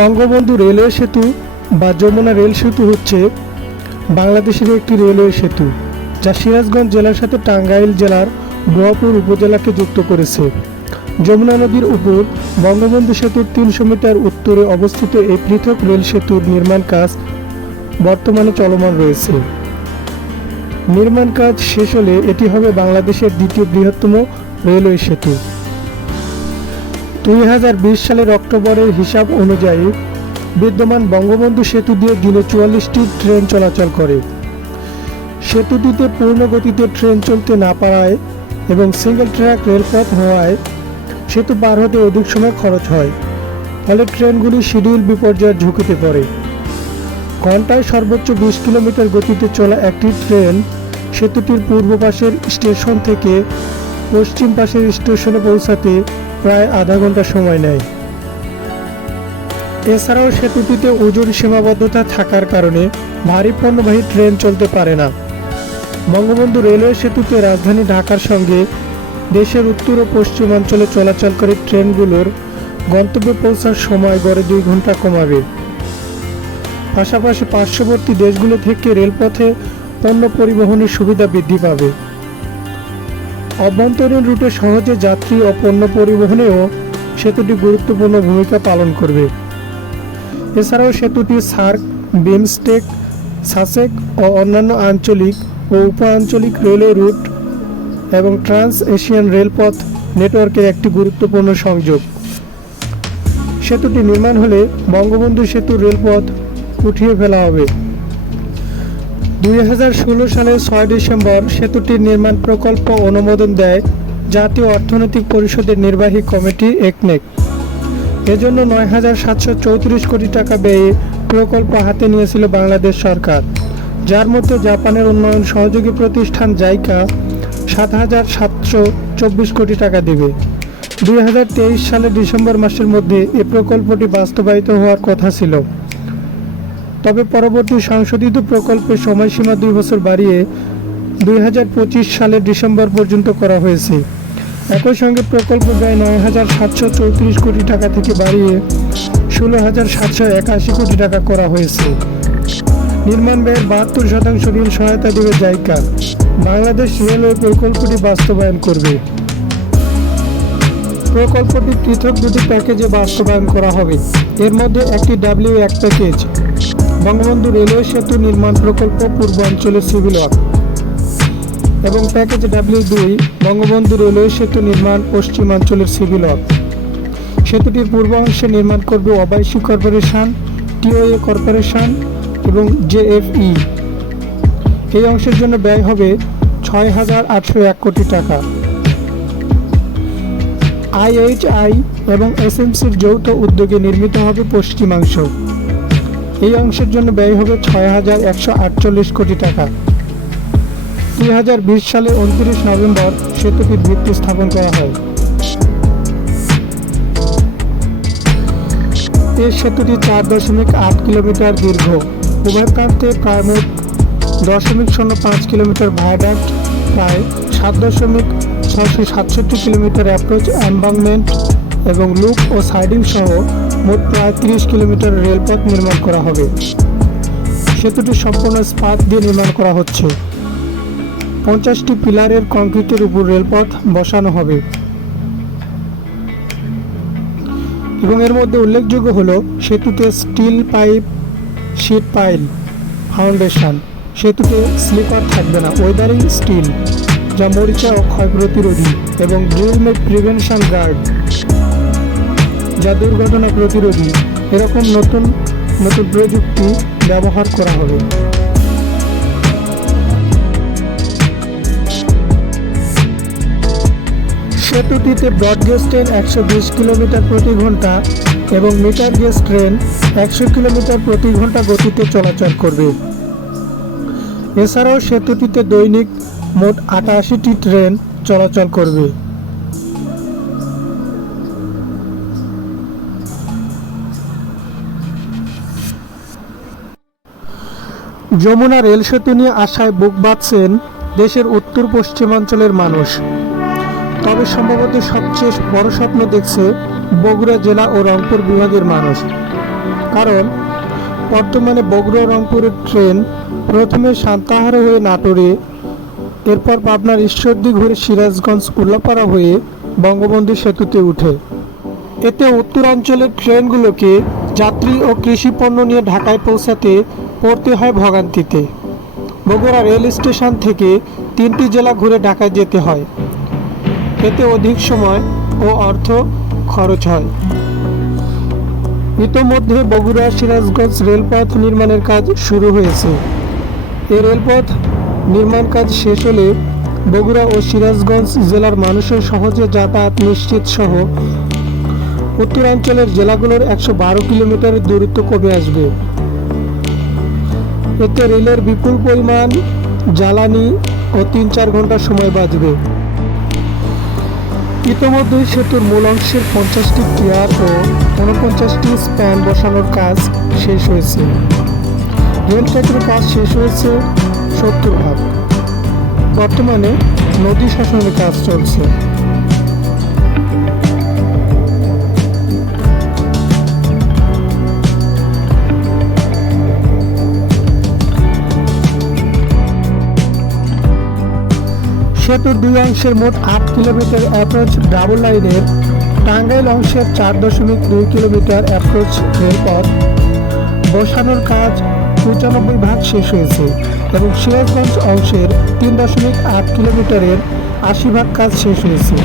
Bangabandhu railway সেতু বা Jamuna rail সেতু হচ্ছে বাংলাদেশের একটি রেলওয়ে সেতু, যা সিরাজগঞ্জ জেলার সাথে টাঙ্গাইল জেলার বোয়াপুর উপজেলাকে যুক্ত করেছে। যমুনা নদীর উপর বঙ্গবন্ধু সেতুর ৩০০ মিটার উত্তরে অবস্থিত এই পৃথক রেল সেতুর নির্মাণ কাজ বর্তমানে চলমান রয়েছে। নির্মাণ কাজ শেষ হলে এটি হবে বাংলাদেশের দ্বিতীয় বৃহত্তম রেলওয়ে সেতু। ২০২০ সালের অক্টোবরের হিসাব অনুযায়ী বিদ্যমান বঙ্গবন্ধু সেতু দিয়ে দিনে ৪৪টি ট্রেন চলাচল করে। সেতুটিতে পূর্ণ গতিতে ট্রেন চলতে না পারায় এবং সিঙ্গেল ট্র্যাক রেলপথ হওয়ায় সেতু পার হতে অধিক সময় খরচ হয়, ফলে ট্রেনগুলি শিডিউল বিপর্যয়ের ঝুঁকিতে পড়ে। ঘন্টায় সর্বোচ্চ ২০ কিলোমিটার গতিতে চলা একটি ট্রেন সেতুটির পূর্ব পাশের স্টেশন থেকে পশ্চিম পাশের স্টেশনে পৌঁছাতে প্রায় আধা ঘন্টা সময় নেয়। এছাড়াও সেতুটিতে ওজন সীমাবদ্ধতা থাকার কারণে ভারী পণ্যবাহী ট্রেন চলতে পারে না। বঙ্গবন্ধু রেলওয়ে সেতুতে রাজধানী ঢাকার সঙ্গে দেশের উত্তর ও পশ্চিমাঞ্চলে চলাচলকারী ট্রেনগুলোর গন্তব্যে পৌঁছার সময় গড়ে ২ ঘন্টা কমাবে। পাশাপাশি পার্শ্ববর্তী দেশগুলো থেকে রেলপথে পণ্য পরিবহনের সুবিধা বৃদ্ধি পাবে। অভ্যন্তরীণ রুটে সহজে যাত্রী ও পণ্য পরিবহনেও সেতুটি গুরুত্বপূর্ণ ভূমিকা পালন করবে। এছাড়াও সেতুটি সার্ক, বিমস্টেক, সাসেক ও অন্যান্য আঞ্চলিক ও উপ-আঞ্চলিক রেলওয়ে রুট এবং ট্রান্স এশিয়ান রেলপথ নেটওয়ার্কের একটি গুরুত্বপূর্ণ সংযোগ। সেতুটি নির্মাণ হলে বঙ্গবন্ধু সেতুর রেলপথ উঠিয়ে ফেলা হবে। ২০১৬ সালের ৬ ডিসেম্বর সেতুটির নির্মাণ প্রকল্প অনুমোদন দেয় জাতীয় অর্থনৈতিক পরিষদের নির্বাহী কমিটি একনেক। এজন্য ৯,৭৩৪ কোটি টাকা ব্যয়ে প্রকল্প হাতে নিয়েছিল বাংলাদেশ সরকার, যার মধ্যে জাপানের উন্নয়ন সহযোগী প্রতিষ্ঠান জাইকা ৭,৭২৪ কোটি টাকা দেবে। ২০২৩ সালের ডিসেম্বর মাসের মধ্যে এ প্রকল্পটি বাস্তবায়িত হওয়ার কথা ছিল, তবে পরবর্তী সংশোধিত প্রকল্পের সময়সীমা ২ বছর বাড়িয়ে ২০২৫ সালের ডিসেম্বর পর্যন্ত করা হয়েছে। একই সঙ্গে প্রকল্প ব্যয় ৯,৭৩৪ কোটি টাকা থেকে বাড়িয়ে ১৬,৭৮১ কোটি টাকা করা হয়েছে। নির্মাণ ব্যয়ের ৭২% ঋণ সহায়তা দেবে জাইকা। বাংলাদেশ রেলওয়ে প্রকল্পটি বাস্তবায়ন করবে। প্রকল্পটি পৃথক দুটি প্যাকেজে বাস্তবায়ন করা হবে। এর মধ্যে একটি W1 প্যাকেজ বঙ্গবন্ধু রেলওয়ে সেতু নির্মাণ প্রকল্প পূর্বাঞ্চলের সিভিল ওয়ার্ক এবং প্যাকেজ W2 বঙ্গবন্ধু রেলওয়ে সেতু নির্মাণ পশ্চিমাঞ্চলের সিভিল ওয়ার্ক। সেতুটির পূর্ব অংশে নির্মাণ করবে ওবাইসি কর্পোরেশন, TOA কর্পোরেশন এবং JFE। এই অংশের জন্য ব্যয় হবে ৬,৮০১ কোটি টাকা। IHI এবং SMCর যৌথ উদ্যোগে নির্মিত হবে পশ্চিমাংশ। এই অংশের জন্য ব্যয় হবে ৬,১৪৮ কোটি টাকা। ২০২০ সালের ২৯ নভেম্বর সেতুটির ভিত্তি স্থাপন করা হয়। এই সেতুটি ৪.৮ কিলোমিটার দীর্ঘ। উভয় প্রান্তে প্রায় মোট ০.০৫ কিলোমিটার ভায়াডাক্ট, প্রায় ৭.৬৬৭ কিলোমিটার অ্যাপ্রোচ এমবাঙ্কমেন্ট এবং লুপ ও সাইডিং সহ মোট প্রায় ৩০ কিলোমিটার রেলপথ নির্মাণ করা হবে। সেতুটি সম্পূর্ণ স্পাত দিয়ে নির্মাণ করা হচ্ছে। ৫০টি পিলারের কংক্রিটের উপর রেলপথ বসানো হবে এবং এর মধ্যে উল্লেখযোগ্য হল সেতুতে steel pipe, sheet pile, foundation. সেতুতে স্লিপার থাকবে না, ওয়েদারিং স্টিল যা মরিচা ও ক্ষয় প্রতিরোধী, এবং ড্রিল প্রিভেনশন গার্ড যা দুর্ঘটনা প্রতিরোধী। এরকম নতুন নতুন প্রযুক্তি ব্যবহার করা হবে। সেতুটিতে ব্রডগেজ ট্রেন ১২০ কিলোমিটার প্রতি ঘন্টা এবং মিটার গেজ ট্রেন ১০০ কিলোমিটার প্রতি ঘন্টা গতিতে চলাচল করবে। এছাড়াও সেতুটিতে দৈনিক মোট ৮৮টি ট্রেন চলাচল করবে। যমুনা রেল সেতু নিয়ে আশায় বুক বাঁধছেন দেশের উত্তর পশ্চিমাঞ্চলের মানুষ। তবে সম্ভবত সবচেয়ে বড় স্বপ্ন দেখছে বগুড়া জেলা ও রংপুর বিভাগের মানুষ। কারণ বর্তমানে বগুড়া রংপুরের ট্রেন প্রথমে সান্তাহার হয়ে নাটোরে, এরপর পাবনার ঈশ্বরদী ঘুরে সিরাজগঞ্জ উল্লাপাড়া হয়ে বঙ্গবন্ধু সেতুতে ওঠে। এতে উত্তরাঞ্চলের ট্রেনগুলোকে যাত্রী ও কৃষি পণ্য নিয়ে ঢাকায় পৌঁছাতে পড়তে হয় ভোগান্তিতে। বগুড়া রেল স্টেশন থেকে 3টি জেলা ঘুরে ঢাকায় যেতে হয়। এতে অধিক সময় ও অর্থ খরচ হয়। ইতোমধ্যে বগুড়া সিরাজগঞ্জ রেলপথ নির্মাণের কাজ শুরু হয়েছে। এই রেলপথ নির্মাণ কাজ শেষ হলে বগুড়া ও সিরাজগঞ্জ জেলার মানুষের সহজে যাতায়াত নিশ্চিত সহ উত্তরাঞ্চলের জেলাগুলোর 112 কিলোমিটারের দূরত্ব কমে আসবে। এতে রেলের বিপুল পরিমাণ জ্বালানি ও 3-4 ঘন্টা সময় বাঁচবে। ইতোমধ্যেই সেতুর মূল অংশের 50টি পিয়ার ও 49টি স্প্যান বসানোর কাজ শেষ হয়েছে। রেল ট্র্যাকের কাজ শেষ হয়েছে 70%। বর্তমানে নদী শাসনের কাজ চলছে। সেতুর 2 অংশের মোট 8 কিলোমিটার অ্যাপ্রোচ ডাবল লাইনের টাঙ্গাইল অংশের 4.2 কিলোমিটার অ্যাপ্রোচ রেলপথ বসানোর কাজ 95% শেষ হয়েছে এবং সিরাজগঞ্জ অংশের 3.8 কিলোমিটারের 80% কাজ শেষ হয়েছে।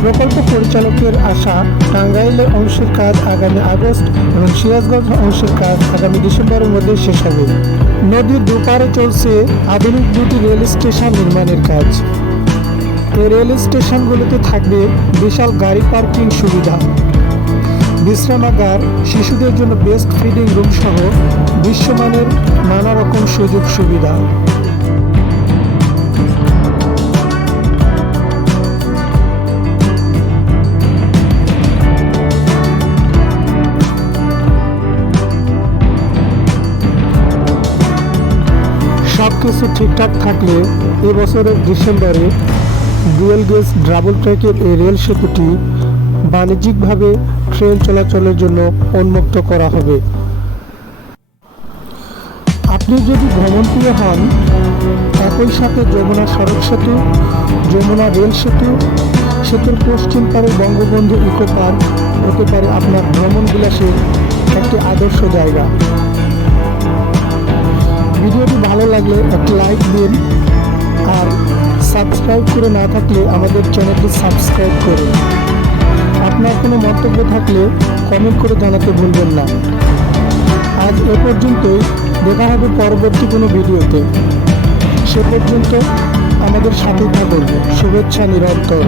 প্রকল্প পরিচালকের আশা, টাঙ্গাইলের অংশের কাজ আগামী আগস্ট এবং সিরাজগঞ্জ অংশের কাজ আগামী ডিসেম্বরের মধ্যে শেষ হবে। নদীর দুপারে চলছে আধুনিক 2টি রেল স্টেশন নির্মাণের কাজ। এই রেল স্টেশনগুলোতে থাকবে বিশাল গাড়ি পার্কিং সুবিধা, বিশ্রামাগার, শিশুদের জন্য বেস্ট ফিডিং রুম সহ বিশ্বমানের নানা রকম সুযোগ সুবিধা। সবকিছু ঠিকঠাক থাকলে এবছরের ডিসেম্বরে ডুয়েল গেজ ডাবল ট্র্যাকের এই রেল সেতুটি বাণিজ্যিকভাবে ট্রেন চলাচলের জন্য উন্মুক্ত করা হবে। আপনি যদি ভ্রমণপ্রিয় হন, একই সাথে যমুনা সড়ক সেতু, যমুনা রেল সেতু, সেতুর পশ্চিম পারে বঙ্গবন্ধু ইকো পার্ক হতে পারে আপনার ভ্রমণ বিলাসের একটি আদর্শ জায়গা। ভিডিওটি ভালো লাগলে একটি লাইক দিন, আর সাবস্ক্রাইব করে না থাকলে আমাদের চ্যানেলটি সাবস্ক্রাইব করুন। আপনার কোনো মন্তব্য থাকলে কমেন্ট করে জানাতে ভুলবেন না। আজ এ পর্যন্তই, দেখা হবে পরবর্তী কোনো ভিডিওতে। সে পর্যন্ত আমাদের সাথে থাকুন। শুভেচ্ছা নিরন্তর।